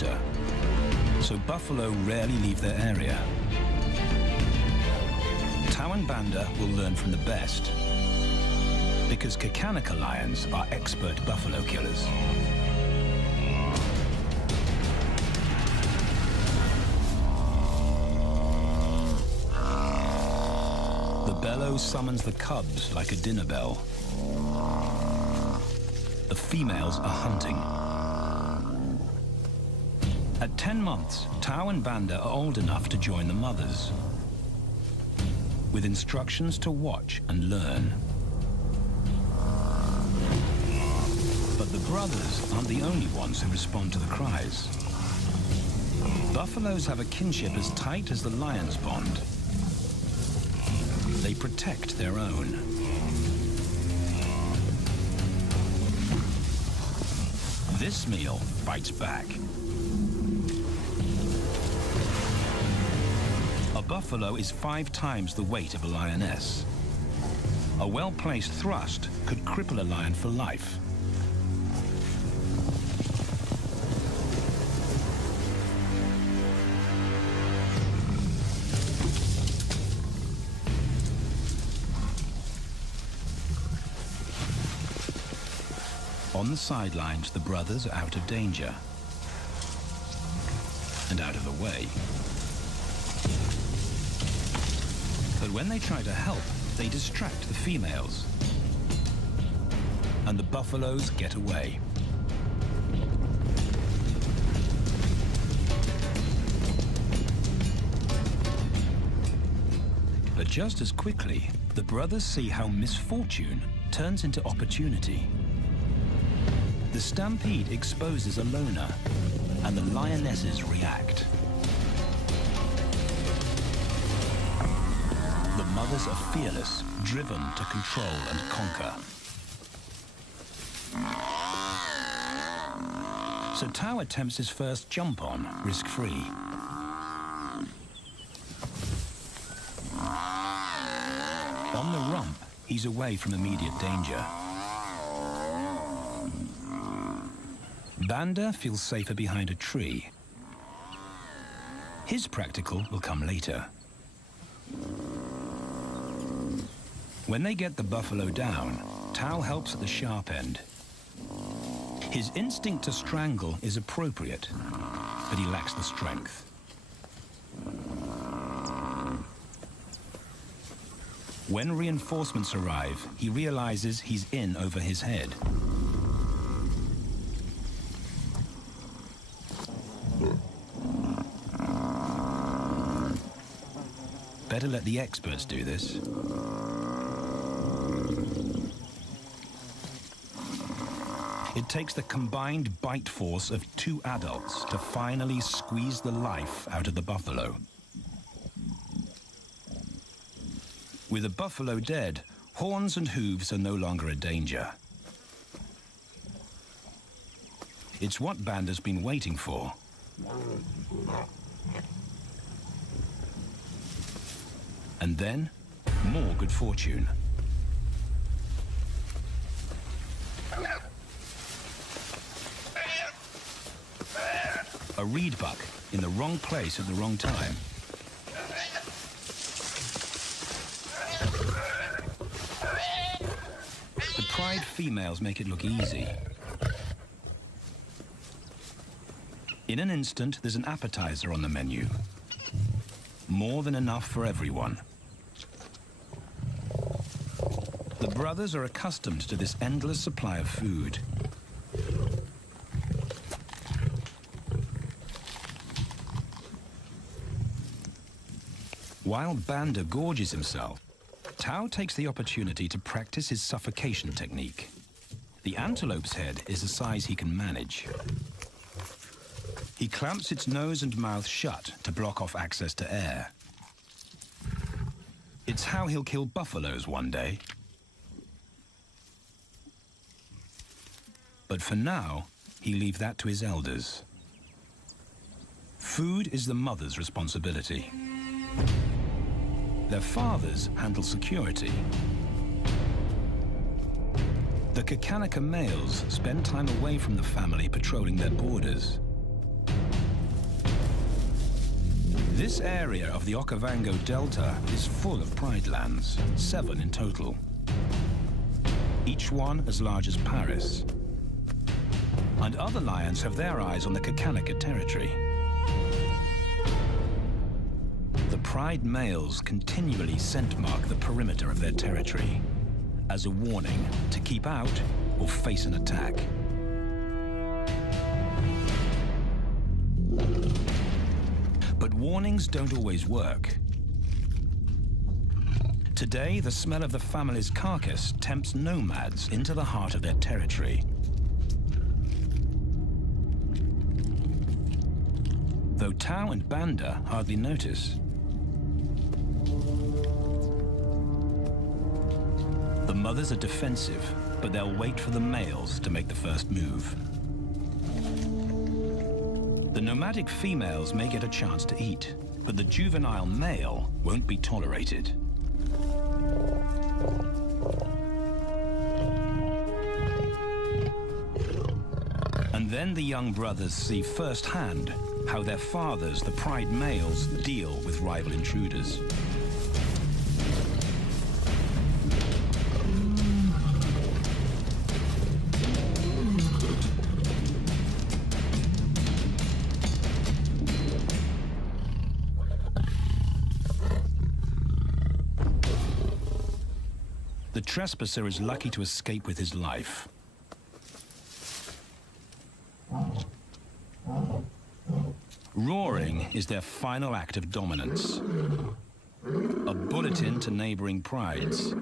water, so buffalo rarely leave their area. Tao and Banda will learn from the best, because Kakanaka lions are expert buffalo killers. The bellow summons the cubs like a dinner bell. The females are hunting. At 10 months, Tao and Banda are old enough to join the mothers, with instructions to watch and learn. But the brothers aren't the only ones who respond to the cries. Buffaloes have a kinship as tight as the lions bond. They protect their own. This meal bites back. A buffalo is 5 times the weight of a lioness. A well-placed thrust could cripple a lion for life. On the sidelines, the brothers are out of danger and out of the way. But when they try to help, they distract the females, and the buffaloes get away. But just as quickly, the brothers see how misfortune turns into opportunity. The stampede exposes a loner, and the lionesses react. The mothers are fearless, driven to control and conquer. So Tao attempts his first jump on, risk-free. On the rump, he's away from immediate danger. Banda feels safer behind a tree. His practical will come later. When they get the buffalo down, Tao helps at the sharp end. His instinct to strangle is appropriate, but he lacks the strength. When reinforcements arrive, he realizes he's in over his head. Better let the experts do this. It takes the combined bite force of 2 adults to finally squeeze the life out of the buffalo. With a buffalo dead, horns and hooves are no longer a danger. It's what Banda's been waiting for. And then, more good fortune. A reed buck in the wrong place at the wrong time. The pride females make it look easy. In an instant, there's an appetizer on the menu. More than enough for everyone. The brothers are accustomed to this endless supply of food. While Banda gorges himself, Tao takes the opportunity to practice his suffocation technique. The antelope's head is a size he can manage. He clamps its nose and mouth shut to block off access to air. It's how he'll kill buffaloes one day. But for now, he leaves that to his elders. Food is the mother's responsibility. Their fathers handle security. The Kakanaka males spend time away from the family patrolling their borders. This area of the Okavango Delta is full of pride lands, 7 in total. Each one as large as Paris. And other lions have their eyes on the Kakanika territory. The pride males continually scent mark the perimeter of their territory as a warning to keep out or face an attack. But warnings don't always work. Today, the smell of the family's carcass tempts nomads into the heart of their territory. Though Tao and Banda hardly notice. The mothers are defensive, but they'll wait for the males to make the first move. The nomadic females may get a chance to eat, but the juvenile male won't be tolerated. And then the young brothers see firsthand how their fathers, the pride males, deal with rival intruders. The trespasser is lucky to escape with his life. Roaring is their final act of dominance. A bulletin to neighboring prides.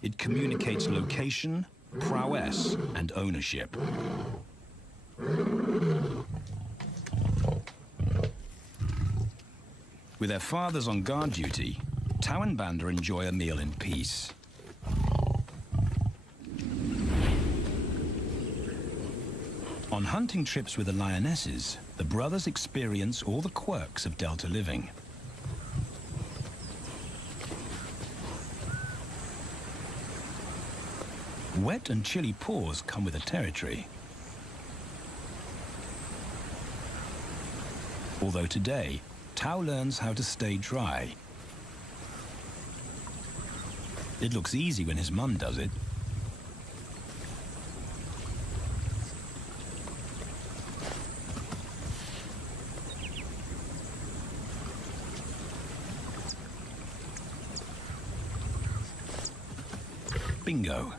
It communicates location, prowess, and ownership. With their fathers on guard duty, Tao and Banda enjoy a meal in peace. On hunting trips with the lionesses, the brothers experience all the quirks of Delta living. Wet and chilly paws come with the territory. Although today, Tao learns how to stay dry. It looks easy when his mum does it. Bingo.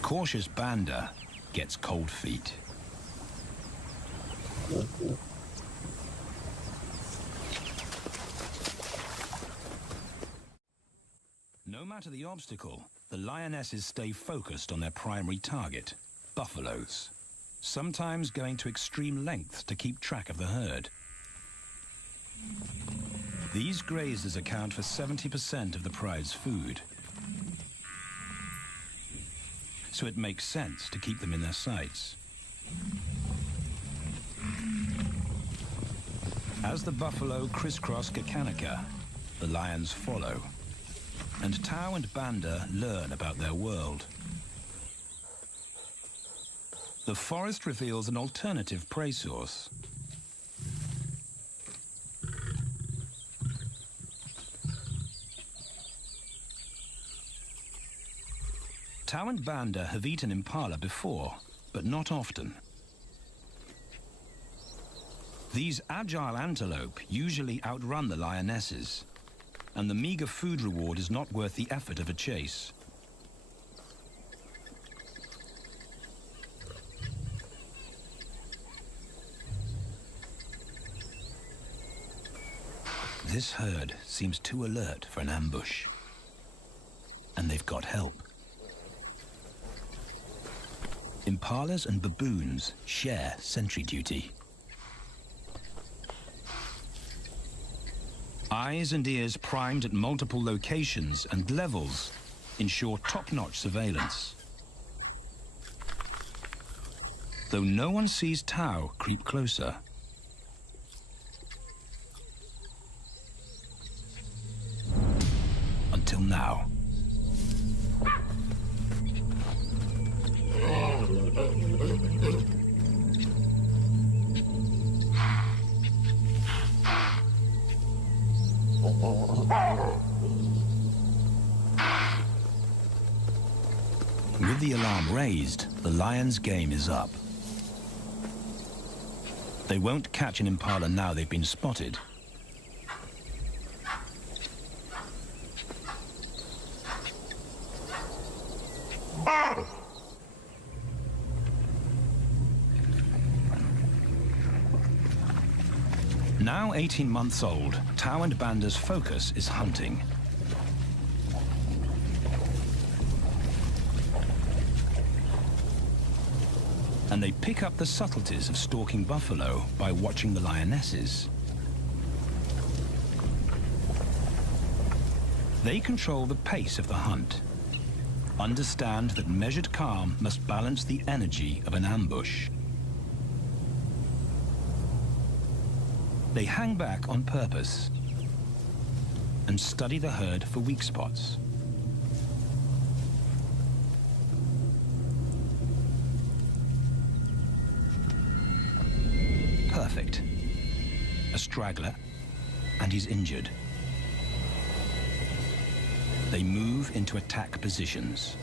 Cautious Banda gets cold feet. No matter the obstacle, the lionesses stay focused on their primary target, buffaloes, sometimes going to extreme lengths to keep track of the herd. These grazers account for 70% of the pride's food. So it makes sense to keep them in their sights. As the buffalo crisscross Kakanika, the lions follow. And Tao and Banda learn about their world. The forest reveals an alternative prey source. Tao and Banda have eaten impala before, but not often. These agile antelope usually outrun the lionesses, and the meager food reward is not worth the effort of a chase. This herd seems too alert for an ambush, and they've got help. Impalas and baboons share sentry duty. Eyes and ears primed at multiple locations and levels ensure top-notch surveillance. Though no one sees Tao creep closer. Until now. the alarm raised, the lions' game is up. They won't catch an impala now they've been spotted. Now 18 months old, Tao and Banda's focus is hunting. And they pick up the subtleties of stalking buffalo by watching the lionesses. They control the pace of the hunt, understand that measured calm must balance the energy of an ambush. They hang back on purpose and study the herd for weak spots. Perfect. A straggler, and he's injured. They move into attack positions.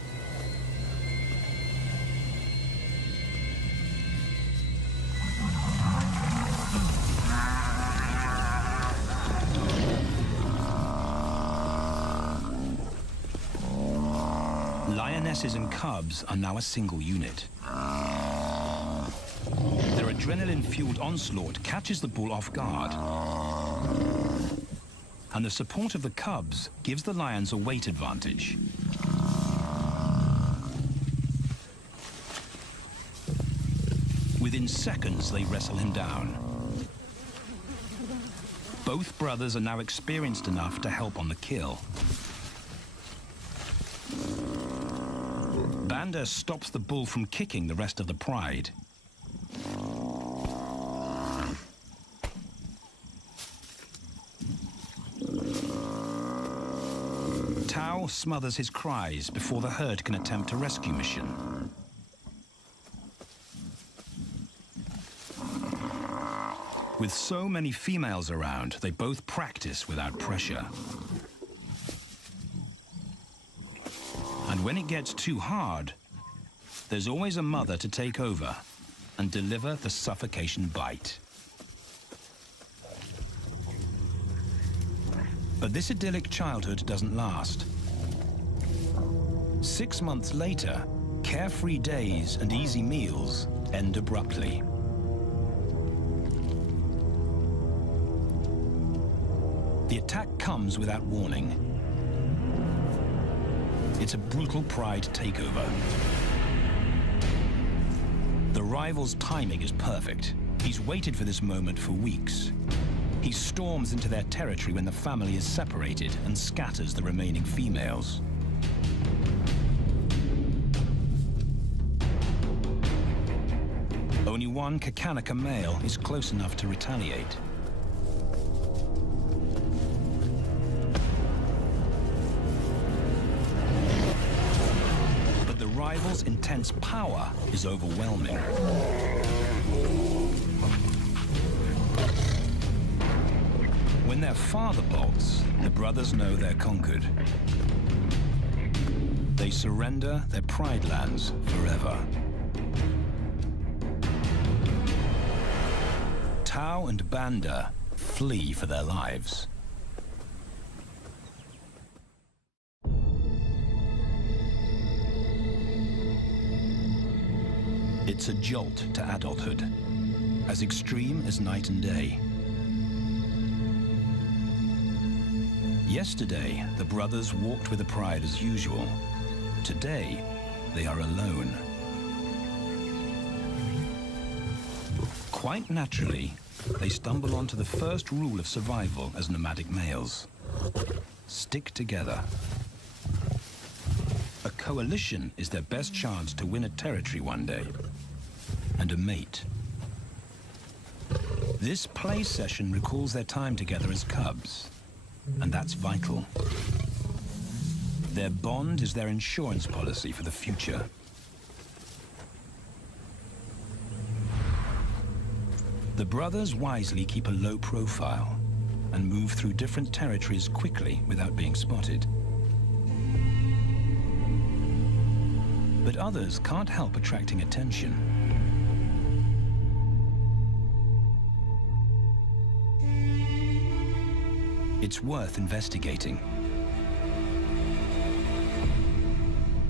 Lionesses and cubs are now a single unit. Their adrenaline-fueled onslaught catches the bull off guard. And the support of the cubs gives the lions a weight advantage. Within seconds, they wrestle him down. Both brothers are now experienced enough to help on the kill. Banda stops the bull from kicking the rest of the pride. Tao smothers his cries before the herd can attempt a rescue mission. With so many females around, they both practice without pressure. And when it gets too hard, there's always a mother to take over and deliver the suffocation bite. But this idyllic childhood doesn't last. 6 months later, carefree days and easy meals end abruptly. The attack comes without warning. It's a brutal pride takeover. The rival's timing is perfect. He's waited for this moment for weeks. He storms into their territory when the family is separated and scatters the remaining females. Only one Kakanaka male is close enough to retaliate. But the rival's intense power is overwhelming. When their father bolts, the brothers know they're conquered. They surrender their pride lands forever. Tao and Banda flee for their lives. It's a jolt to adulthood, as extreme as night and day. Yesterday, the brothers walked with the pride as usual. Today, they are alone. Quite naturally, they stumble onto the first rule of survival as nomadic males. Stick together. A coalition is their best chance to win a territory one day, and a mate. This play session recalls their time together as cubs, and that's vital. Their bond is their insurance policy for the future. The brothers wisely keep a low profile and move through different territories quickly without being spotted. but others can't help attracting attention. It's worth investigating.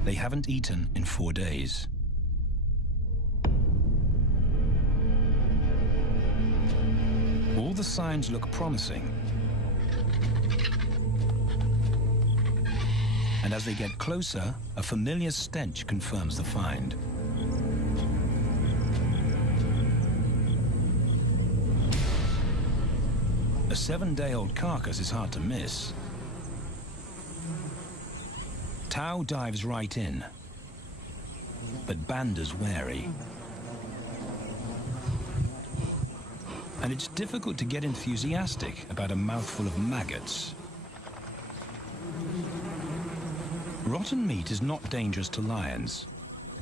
They haven't eaten in 4 days. All the signs look promising. And as they get closer, a familiar stench confirms the find. A 7-day-old carcass is hard to miss. Tao dives right in, but Banda's wary. And it's difficult to get enthusiastic about a mouthful of maggots. Rotten meat is not dangerous to lions,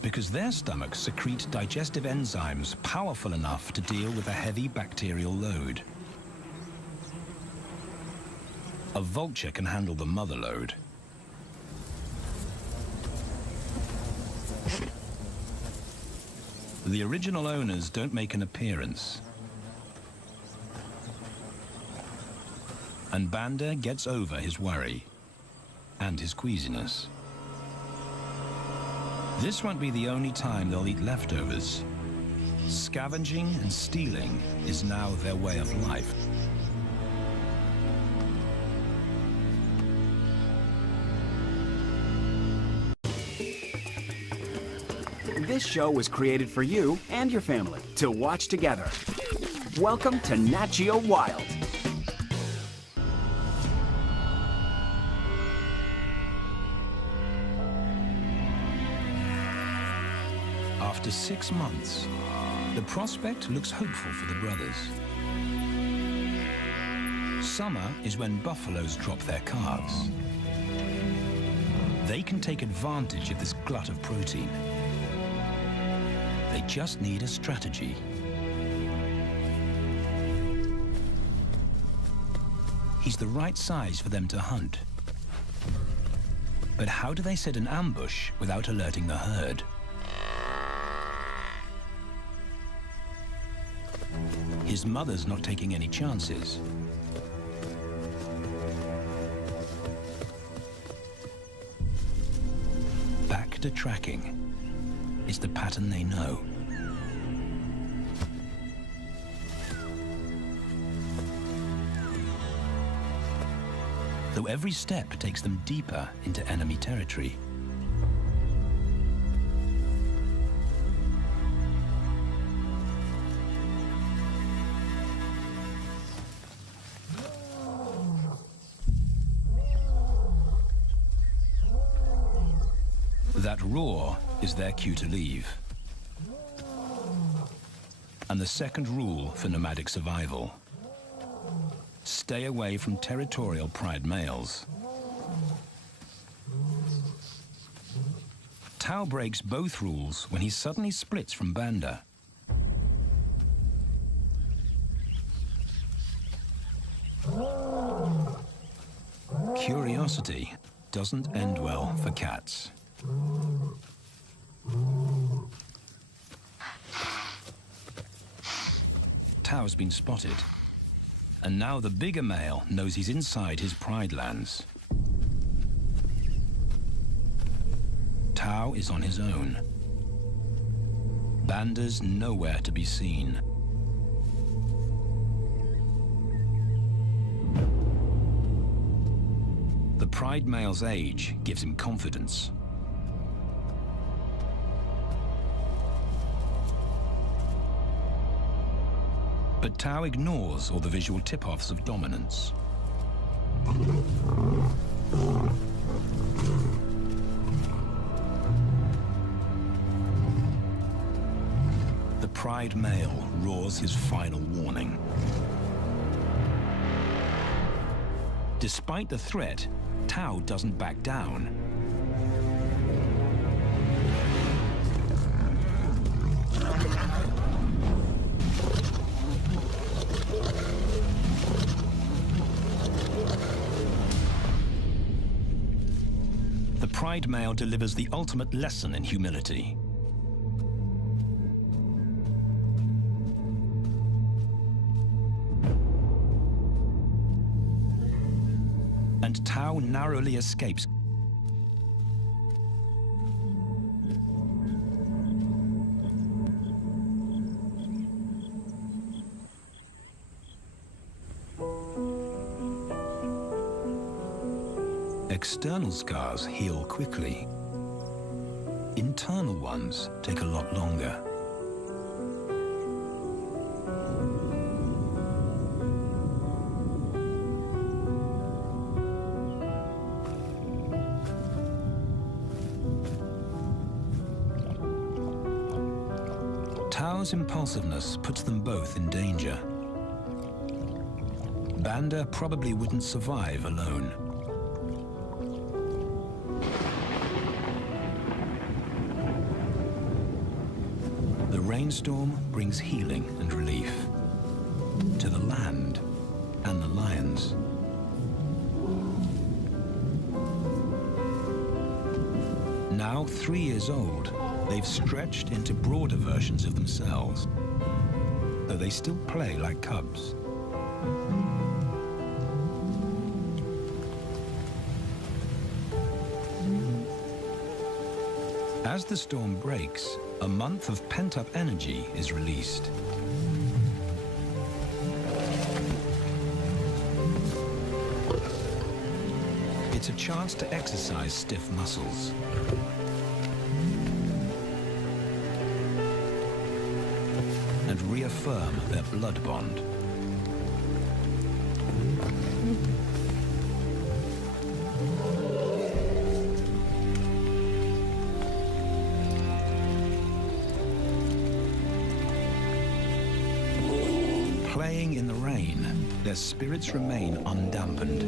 because their stomachs secrete digestive enzymes powerful enough to deal with a heavy bacterial load. A vulture can handle the mother load. The original owners don't make an appearance. And Banda gets over his worry and his queasiness. This won't be the only time they'll eat leftovers. Scavenging and stealing is now their way of life. This show was created for you and your family to watch together. Welcome to Nat Geo Wild. After 6 months, the prospect looks hopeful for the brothers. Summer is when buffaloes drop their calves. They can take advantage of this glut of protein. They just need a strategy. He's the right size for them to hunt. But how do they set an ambush without alerting the herd? His mother's not taking any chances. Back to tracking. It's the pattern they know. Though every step takes them deeper into enemy territory. That roar is their cue to leave. And the second rule for nomadic survival: stay away from territorial pride males. Tao breaks both rules when he suddenly splits from Banda. Curiosity doesn't end well for cats. Tao's been spotted, and now the bigger male knows he's inside his pride lands. Tao is on his own. Banda's nowhere to be seen. The pride male's age gives him confidence. But Tao ignores all the visual tip-offs of dominance. The pride male roars his final warning. Despite the threat, Tao doesn't back down. The pied male delivers the ultimate lesson in humility. And Tao narrowly escapes. External scars heal quickly. Internal ones take a lot longer. Tao's impulsiveness puts them both in danger. Banda probably wouldn't survive alone. The rainstorm brings healing and relief to the land and the lions. Now 3 years old, they've stretched into broader versions of themselves, though they still play like cubs. As the storm breaks, a month of pent-up energy is released. It's a chance to exercise stiff muscles. And reaffirm their blood bond. Playing in the rain, their spirits remain undampened.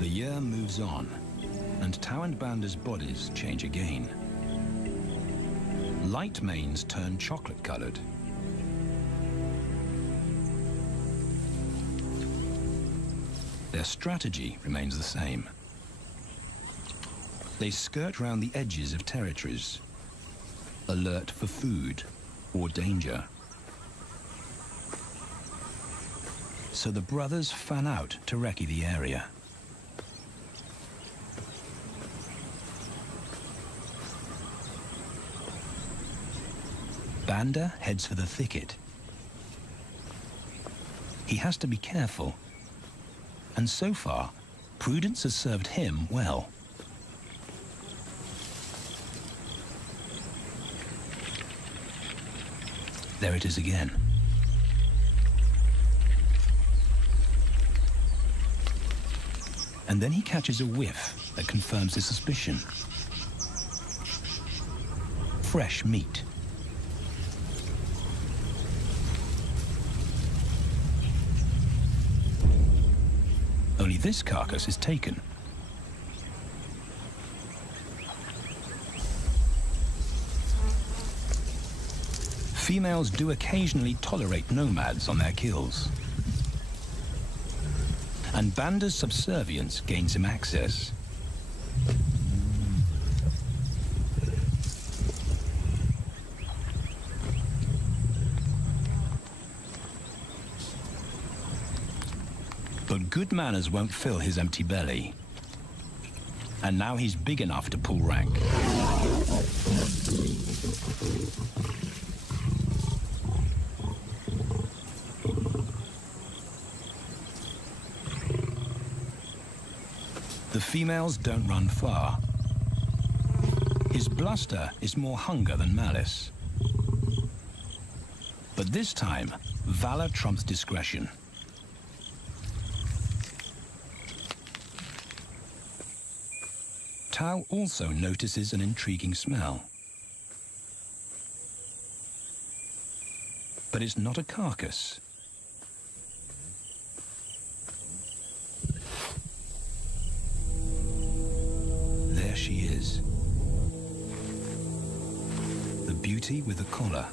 The year moves on, and Tao and Banda's bodies change again. Light manes turn chocolate-colored. Their strategy remains the same. They skirt round the edges of territories, alert for food or danger. So the brothers fan out to recce the area. Banda heads for the thicket. He has to be careful, and so far, prudence has served him well. There it is again. And then he catches a whiff that confirms his suspicion. Fresh meat. Only this carcass is taken. Females do occasionally tolerate nomads on their kills. And Banda's subservience gains him access. But good manners won't fill his empty belly. And now he's big enough to pull rank. The females don't run far. His bluster is more hunger than malice. But this time, valor trumps discretion. Tao also notices an intriguing smell. But it's not a carcass, is. The beauty with a collar.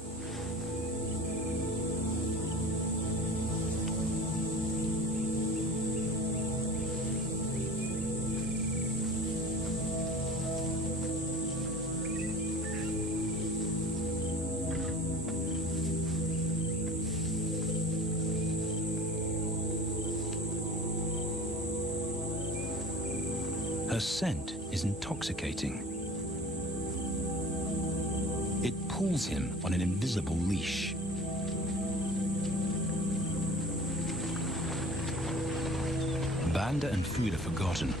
Her scent is intoxicating. It pulls him on an invisible leash. Banda and food are forgotten.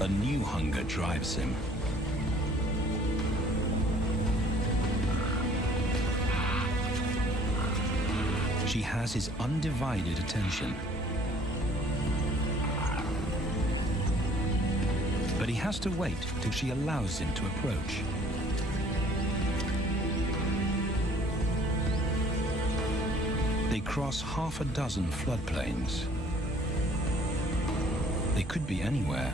A new hunger drives him. She has his undivided attention. But he has to wait till she allows him to approach. They cross half a dozen floodplains. They could be anywhere.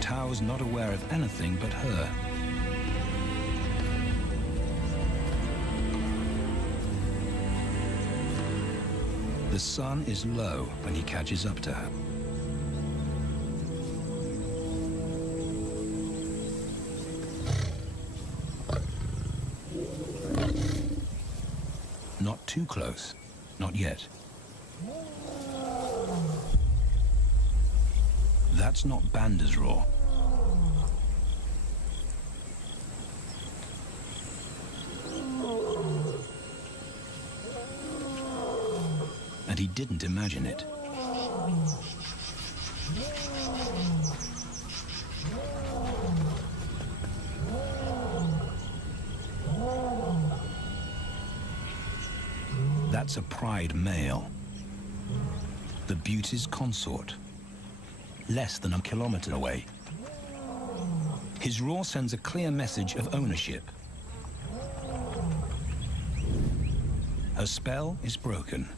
Tao's not aware of anything but her. The sun is low when he catches up to her. Not too close, not yet. That's not Banda's roar. And he didn't imagine it. That's a pride male. The beauty's consort. Less than a kilometer away. His roar sends a clear message of ownership. Her spell is broken.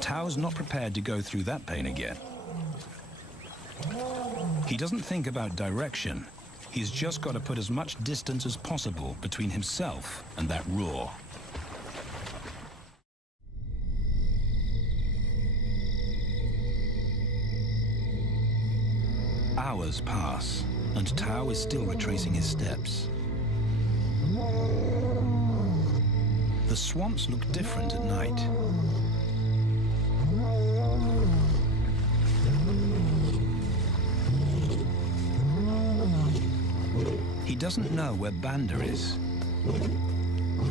Tao's not prepared to go through that pain again. He doesn't think about direction. He's just got to put as much distance as possible between himself and that roar. Hours pass, and Tao is still retracing his steps. The swamps look different at night. He doesn't know where Banda is.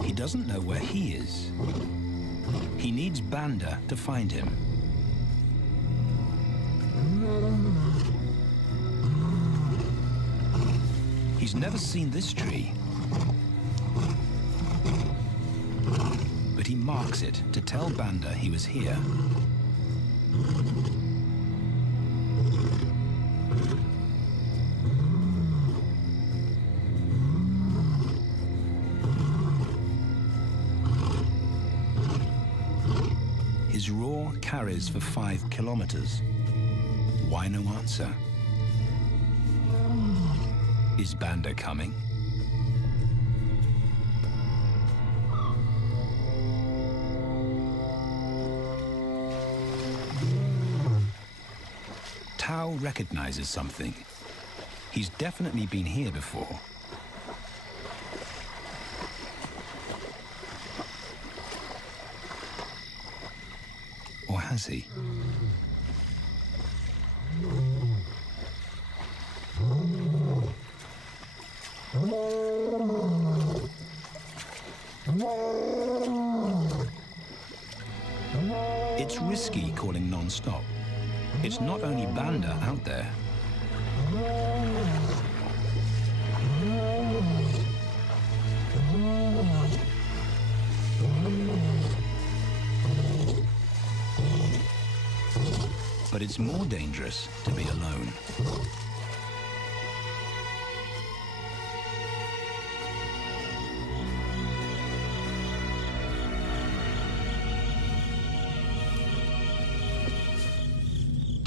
He doesn't know where he is. He needs Banda to find him. He's never seen this tree. But he marks it to tell Banda he was here. His roar carries for 5 kilometers. Why no answer? Is Banda coming? Tao recognizes something. He's definitely been here before. Or has he? It's risky calling non-stop. It's not only Banda out there. But it's more dangerous to be alone.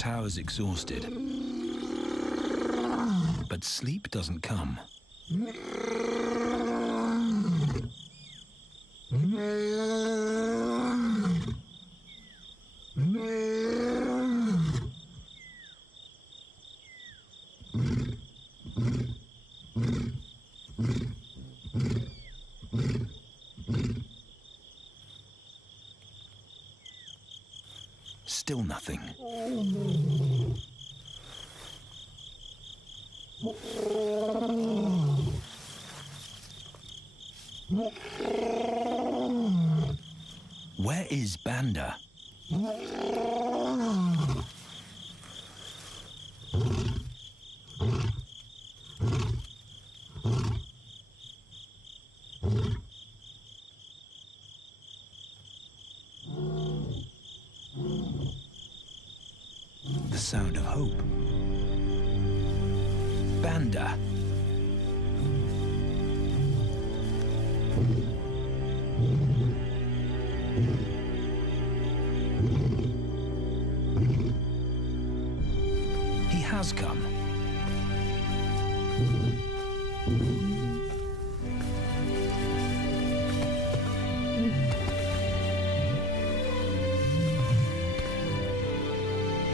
Tao's exhausted. But sleep doesn't come. Still nothing. Where is Banda? The sound of hope. Banda. He has come.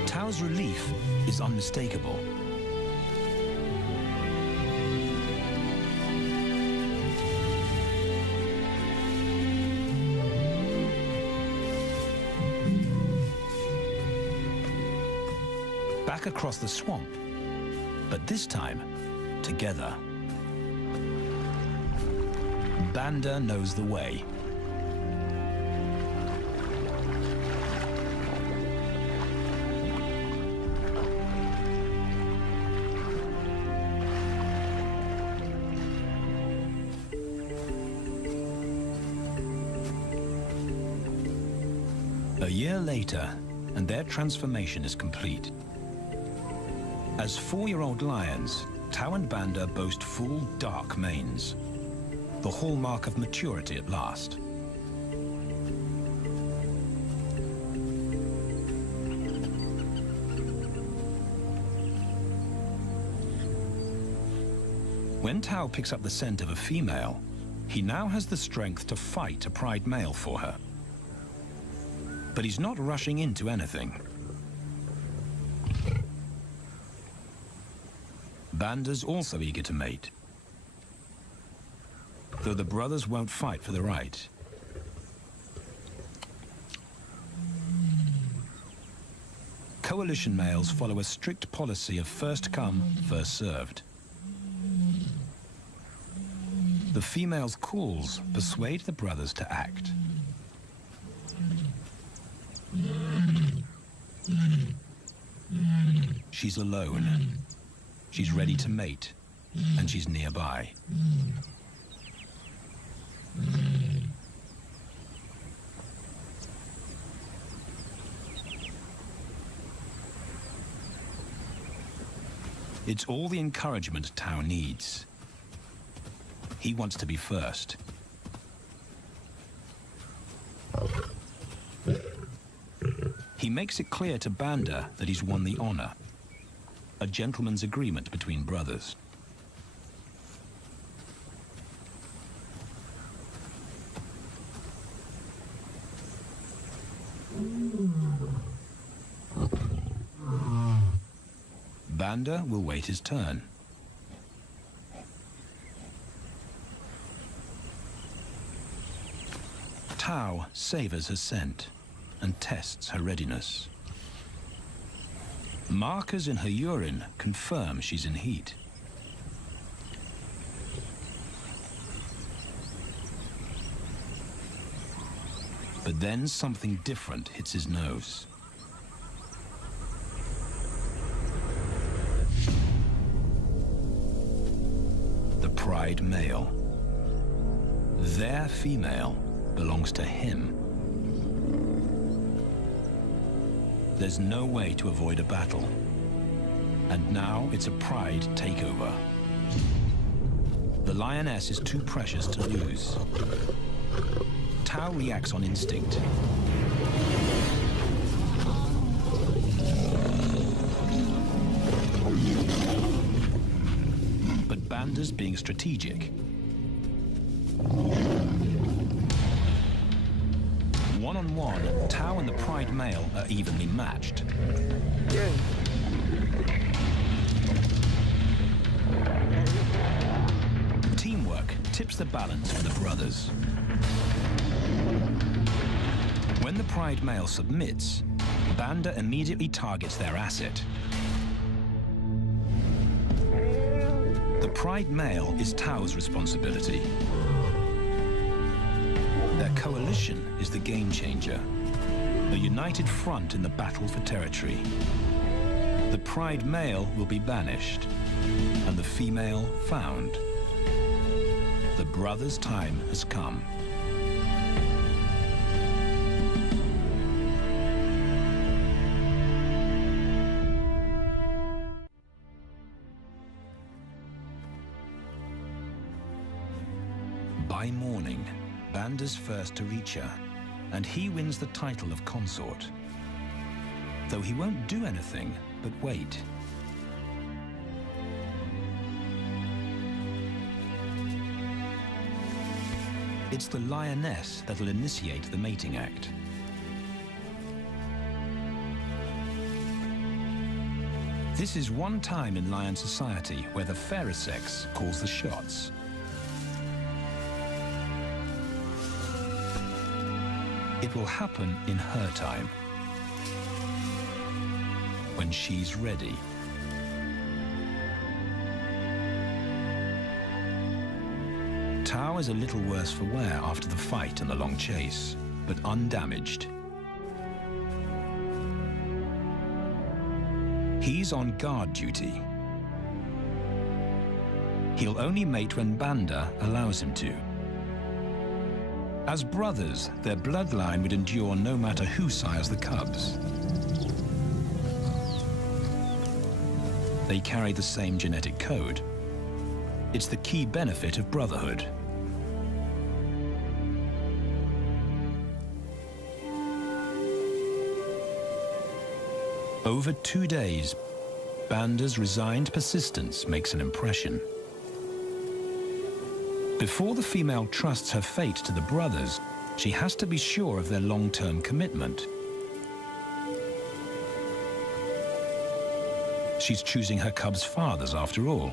Tao's relief is unmistakable. Back across the swamp, but this time, together. Banda knows the way. A year later, and their transformation is complete. As 4-year-old lions, Tao and Banda boast full, dark manes, the hallmark of maturity at last. When Tao picks up the scent of a female, he now has the strength to fight a pride male for her. But he's not rushing into anything. Banda's also eager to mate, though the brothers won't fight for the right. Coalition males follow a strict policy of first come, first served. The female's calls persuade the brothers to act. She's alone. She's ready to mate, and she's nearby. It's all the encouragement Tao needs. He wants to be first. He makes it clear to Banda that he's won the honor. A gentleman's agreement between brothers. Banda will wait his turn. Tao savors her scent and tests her readiness. Markers in her urine confirm she's in heat. But then something different hits his nose. The pride male. Their female belongs to him. There's no way to avoid a battle. And now it's a pride takeover. The lioness is too precious to lose. Tao reacts on instinct. Banda's being strategic. One-on-one, Tao and the Pride male are evenly matched. Teamwork tips the balance for the brothers. When the Pride male submits, Banda immediately targets their asset. The Pride male is Tao's responsibility. Their coalition is the game changer, a united front in the battle for territory. The Pride male will be banished, and the female found. The brothers' time has come. By morning, Banda's first to reach her, and he wins the title of consort. Though he won't do anything but wait. It's the lioness that'll initiate the mating act. This is one time in lion society where the fairer sex calls the shots. It will happen in her time, when she's ready. Tao is a little worse for wear after the fight and the long chase, but undamaged. He's on guard duty. He'll only mate when Banda allows him to. As brothers, their bloodline would endure no matter who sires the cubs. They carry the same genetic code. It's the key benefit of brotherhood. Over 2 days, Banda's resigned persistence makes an impression. Before the female trusts her fate to the brothers, she has to be sure of their long-term commitment. She's choosing her cubs' fathers after all.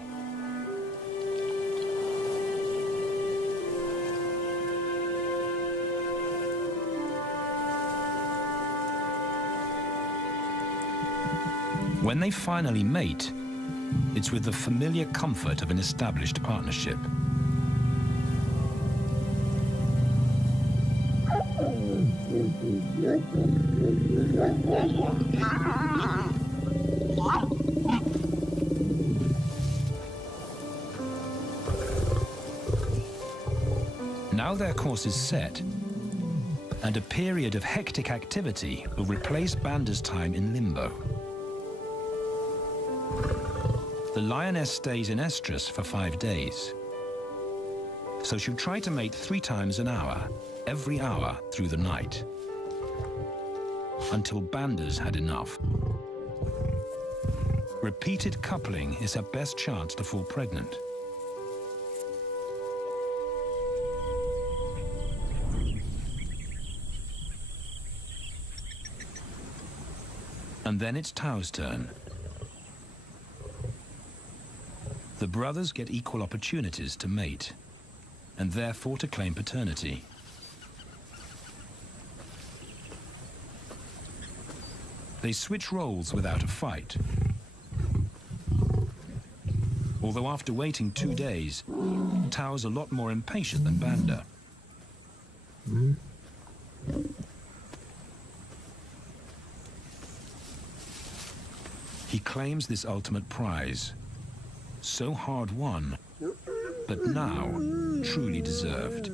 When they finally mate, it's with the familiar comfort of an established partnership. Now their course is set, and a period of hectic activity will replace Banda's time in limbo. The lioness stays in estrus for 5 days. So she'll try to mate 3 times an hour, every hour through the night, until Banda's had enough. Repeated coupling is her best chance to fall pregnant. And then it's Tao's turn. The brothers get equal opportunities to mate, and therefore to claim paternity. They switch roles without a fight. Although after waiting 2 days, Tao's a lot more impatient than Banda. He claims this ultimate prize, so hard won, but now truly deserved.